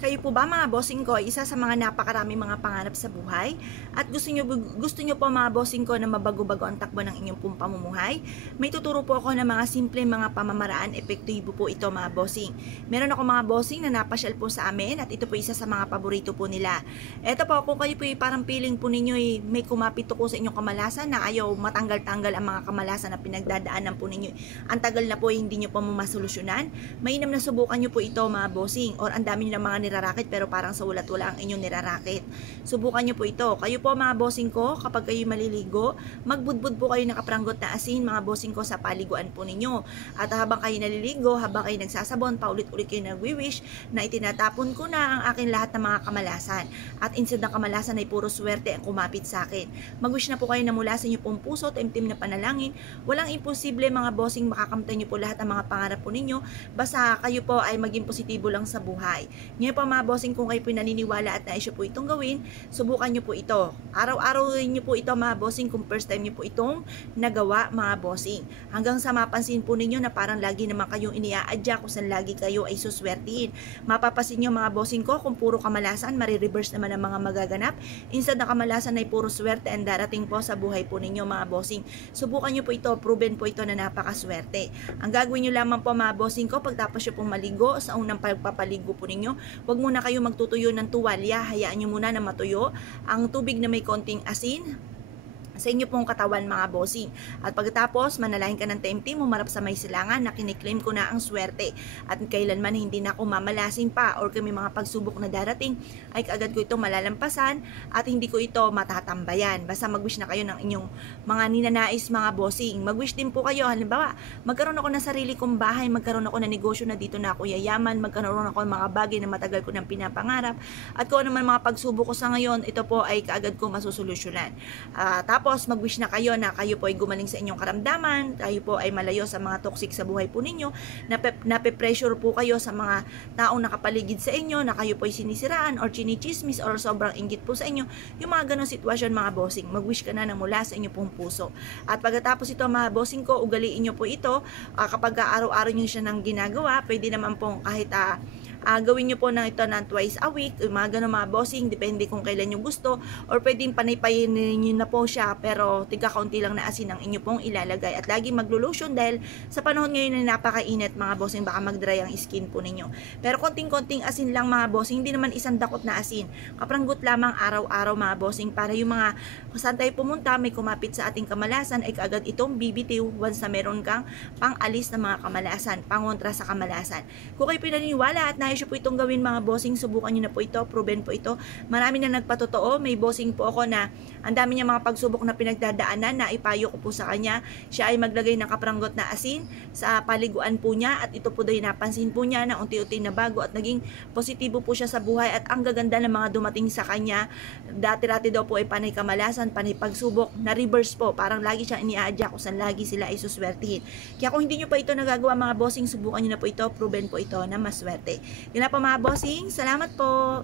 Kayo po ba mga bossing ko, isa sa mga napakaraming mga pangarap sa buhay? At gusto nyo po mga bossing ko na mabago-bago ang takbo ng inyong pong pamumuhay? May tuturo po ako ng mga simple mga pamamaraan, epektibo po ito mga bossing. Meron ako mga bossing na napasyal po sa amin at ito po isa sa mga paborito po nila. Ito po, kung kayo po parang feeling po ninyo may kumapit po sa inyong kamalasan na ayaw matanggal-tanggal ang mga kamalasan na pinagdadaanan po ninyo. Ang tagal na po hindi nyo po masolusyonan. Mainam na subukan nyo po ito mga bossing, or ang dami nyo ng mga nirarakit pero parang sa ulat wala ang inyong nirarakit. Subukan nyo po ito. Kayo po mga bossing ko, kapag kayo maliligo, magbudbud po kayo ng kapranggot na asin mga bossing ko sa paliguan po ninyo. At habang kayo naliligo, habang kayo nagsasabon, paulit-ulit kayo nagwi-wish na itinatapon ko na ang akin lahat ng mga kamalasan. At instead ng kamalasan ay puro swerte ang kumapit sa akin. Mag-wish na po kayo na mula sa inyong pong puso, timtim na panalangin. Walang imposible mga bossing, makakamtan nyo po lahat ng mga pangarap po ninyo. Basta kayo po ay maging positibo lang sa buhay. Ngayon po mga bossing, kung kayo po naniniwala at naisyo po itong gawin, subukan nyo po ito. Araw-araw nyo po ito mga bossing kung first time nyo po itong nagawa mga bossing. Hanggang sa mapansin po ninyo na parang lagi naman kayong iniaadya kung saan lagi kayo ay suswertihin. Mapapasin nyo mga bossing ko, kung puro kamalasan, marireverse naman ang mga magaganap. Instead na kamalasan ay puro swerte ang darating po sa buhay po ninyo mga bossing. Subukan nyo po ito, proven po ito na napakaswerte. Ang gagawin nyo lamang po mga bossing ko, pagtapos nyo pong maligo, sa unang pagpapaligo po ninyo, huwag muna kayo magtutuyo ng tuwalya, hayaan nyo muna na matuyo ang tubig na may konting asin sa inyo pong katawan mga bossing. At pagkatapos, manalangin ka ng taimtim, humarap sa may silangan na kiniklaim ko na ang swerte. At kailanman hindi na ako mamalasin pa or kami mga pagsubok na darating, ay kaagad ko ito malalampasan at hindi ko ito matatambayan. Basta mag-wish na kayo ng inyong mga ninanais mga bossing. Mag-wish din po kayo. Halimbawa, magkaroon ako ng sarili kong bahay, magkaroon ako ng negosyo na dito na ako yayaman, magkaroon ako ng mga bagay na matagal ko ng pinapangarap. At kung ano man mga pagsubok ko sa ngayon, ito po ay kaagad ko masusolusyonan. Tapos mag-wish na kayo po ay gumaling sa inyong karamdaman, kayo po ay malayo sa mga toxic sa buhay po ninyo, nape-pressure po kayo sa mga taong nakapaligid sa inyo, na kayo po ay sinisiraan or chinichismis or sobrang inggit po sa inyo, yung mga ganong sitwasyon mga bossing, mag-wish ka na ng mula sa inyong pong puso. At pagkatapos ito mga bossing ko, ugaliin nyo po ito, kapag araw-araw nyo siya nang ginagawa, pwede naman pong kahit gawin nyo po ng ito ng twice a week, mga ganun mga bossing, depende kung kailan nyo gusto, or pwedeng panaypayin nyo na po siya, pero tiga-kaunti lang na asin ang inyo pong ilalagay. At lagi maglo-lotion dahil sa panahon ngayon na napakainit mga bossing, baka mag-dry ang skin po ninyo. Pero konting-konting asin lang mga bossing, hindi naman isang dakot na asin. Kapranggot lamang araw-araw mga bossing, para yung mga saan tayo pumunta, may kumapit sa ating kamalasan, ay kaagad itong bibitiw once na meron kang pang-alis ng mga kamalasan, pangontra sa kamalasan. Kung kayo pinaniniwala at nais po itong gawin mga bossing, subukan nyo na po ito, proven po ito. Marami na nagpatotoo, may bossing po ako na ang dami niya mga pagsubok na pinagdadaanan, na ipayo ko po sa kanya. Siya ay maglagay ng kapranggot na asin sa paliguan po niya, at ito po daw napansin po niya na unti-unti na bago at naging positibo po siya sa buhay, at ang gaganda ng mga dumating sa kanya. Dati-dati daw po ay panay kamalasan, panay pagsubok, na reverse po, parang lagi siyang iniaadya kung saan lagi sila ay suswertihin. Kaya kung hindi nyo pa ito nagagawa mga bossing, subukan nyo na po ito, proven po ito na maswerte. Yun na po mga bossing, salamat po!